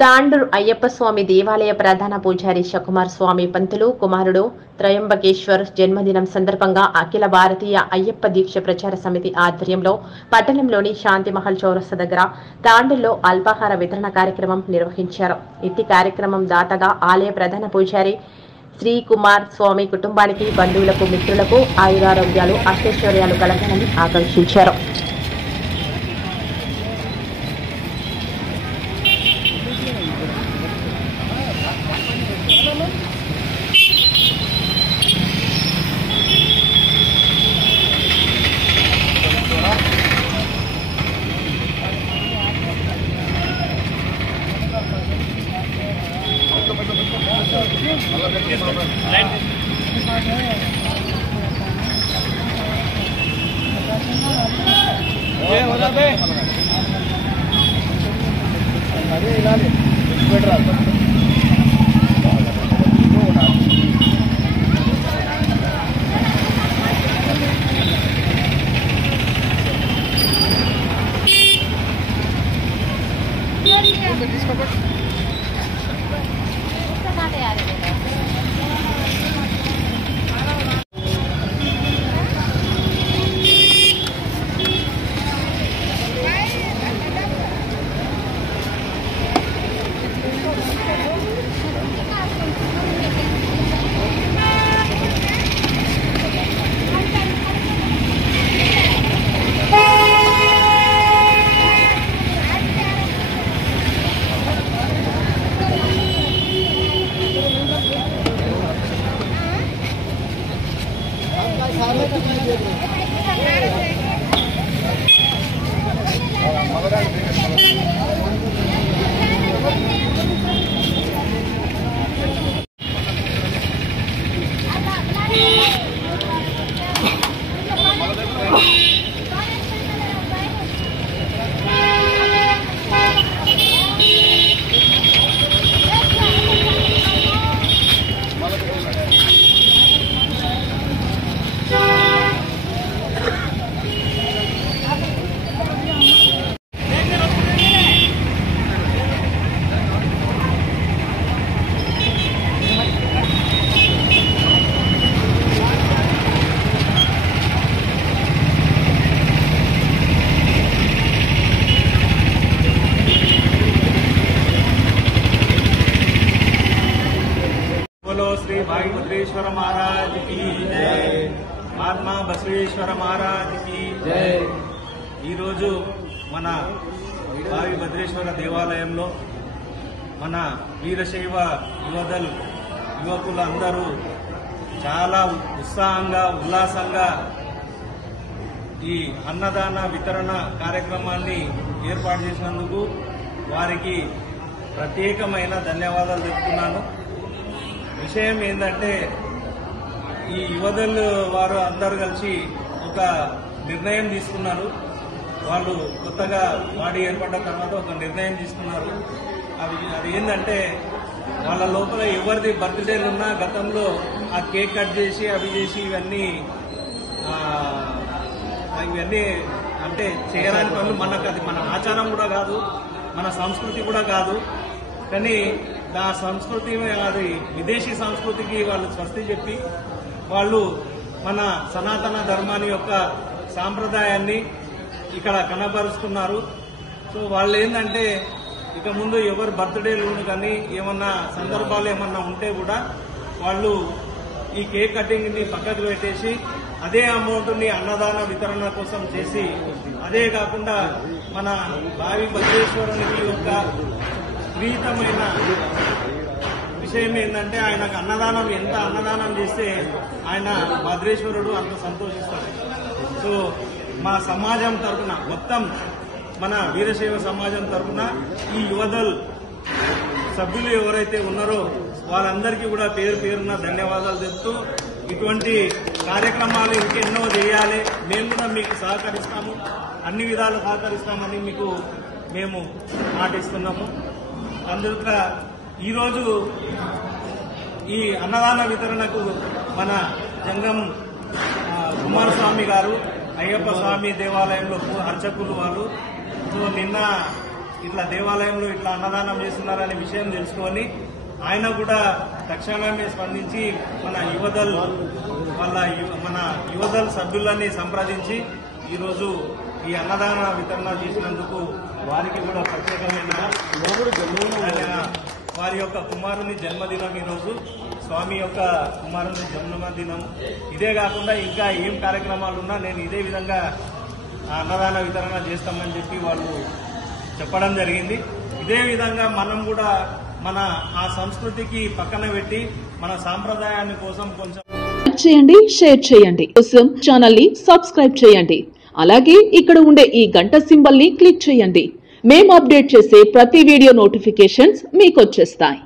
తాండూరు అయ్యప్ప స్వామి దేవాలయ ప్రధాన పూజారి శకుమార్ స్వామి పంతులు కుమారుడు త్రయంబకేశ్వర్ జన్మదినం సందర్భంగా అఖిల భారతీయ అయ్యప్ప దీక్ష ప్రచార సమితి ఆధ్వర్యంలో పట్టణంలోని శాంతిమహల్ చౌరస్తా దగ్గర తాండూరులో అల్పాహార వితరణ కార్యక్రమం నిర్వహించారు. ఇట్టి కార్యక్రమం దాతగా ఆలయ ప్రధాన పూజారి శ్రీ కుమార్ స్వామి కుటుంబానికి, బంధువులకు, మిత్రులకు ఆయురారోగ్యాలు, అష్టైశ్వర్యాలు కలగాలని ఆకాంక్షించారు. श्री भाई भद्रेश्वर महाराज की जय, महात्मा बसवेश्वर महाराज की जय। मन भावी भद्रेश्वर देवालयंलो मन वीरशैव युवदल युवकुलंदरू चाला उत्साहंगा उल्लासंगा ఈ అన్నదాన వితరణ కార్యక్రమాన్ని ఏర్పాటు చేసినందుకు వారికి ప్రత్యేకమైన ధన్యవాదాలు తెలుపుతున్నాను. విషయం ఏంటంటే ఈ యువదల్ వారు అందరూ కలిసి ఒక నిర్ణయం తీసుకున్నారు. వాళ్ళు కొత్తగా బాడీ ఏర్పడ్డ తర్వాత ఒక నిర్ణయం తీసుకున్నారు. అది ఏంటంటే వాళ్ళ లోపల ఎవరిది బర్త్డేలు ఉన్నా గతంలో ఆ కేక్ కట్ చేసి అవి చేసి ఇవన్నీ అంటే చేయడానికి పనులు మనకు అది మన ఆచారం కూడా కాదు, మన సంస్కృతి కూడా కాదు. కానీ ఆ సంస్కృతి అది విదేశీ సంస్కృతికి వాళ్ళు స్వస్తి చెప్పి వాళ్ళు మన సనాతన ధర్మాన్ని యొక్క సాంప్రదాయాన్ని ఇక్కడ కనబరుస్తున్నారు. సో వాళ్ళు ఏంటంటే ఇక ముందు ఎవరు బర్త్డేలు కానీ ఏమన్నా సందర్భాలు ఏమన్నా ఉంటే కూడా వాళ్ళు ఈ కేక్ కటింగ్ ని పక్కకు పెట్టేసి అదే అమౌంట్ ని అన్నదాన వితరణ కోసం చేసి, అదే కాకుండా మన భావి భద్రేశ్వరునికి యొక్క ప్రీతమైన విషయం ఏంటంటే ఆయనకు అన్నదానం ఎంత అన్నదానం చేస్తే ఆయన భద్రేశ్వరుడు అంత సంతోషిస్తాడు. సో మా సమాజం తరఫున మొత్తం మన వీరశైవ సమాజం తరఫున ఈ యువదల్ సభ్యులు ఎవరైతే ఉన్నారో వాళ్ళందరికీ కూడా పేరు పేరున ధన్యవాదాలు చెప్తూ ఇటువంటి కార్యక్రమాలు ఇంకెన్నో చేయాలి. మేము కూడా మీకు సహకరిస్తాము, అన్ని విధాలు సహకరిస్తామని మీకు మేము మాటిస్తున్నాము. అందుక ఈరోజు ఈ అన్నదాన వితరణకు మన జంగం కుమారస్వామి గారు అయ్యప్ప స్వామి దేవాలయంలో అర్చకులు వాళ్ళు నిన్న ఇట్లా దేవాలయంలో ఇట్లా అన్నదానం చేస్తున్నారనే విషయం తెలుసుకొని ఆయన కూడా తక్షణమే స్పందించి మన యువదల్ సభ్యులని సంప్రదించి ఈరోజు ఈ అన్నదాన వితరణ చేసినందుకు వారికి కూడా ప్రత్యేకమైన వారి యొక్క కుమారుని జన్మదినం ఈరోజు స్వామి యొక్క కుమారుని జన్మదినం. ఇదే కాకుండా ఇంకా ఏం కార్యక్రమాలున్నా నేను ఇదే విధంగా అన్నదాన వితరణ చేస్తామని చెప్పి వాళ్ళు చెప్పడం జరిగింది. ఇదే విధంగా మనం కూడా మన ఆ సంస్కృతికి పక్కన పెట్టి మన సాంప్రదాయాన్ని కోసం కొంచెం చేయండి, షేర్ చేయండి, కోసం ఛానల్ ని సబ్స్క్రైబ్ చేయండి. అలాగే ఇక్కడ ఉండే ఈ గంట సింబల్ ని క్లిక్ చేయండి. మేము అప్డేట్ చేసే ప్రతి వీడియో నోటిఫికేషన్స్ మీకు వచ్చేస్తాయి.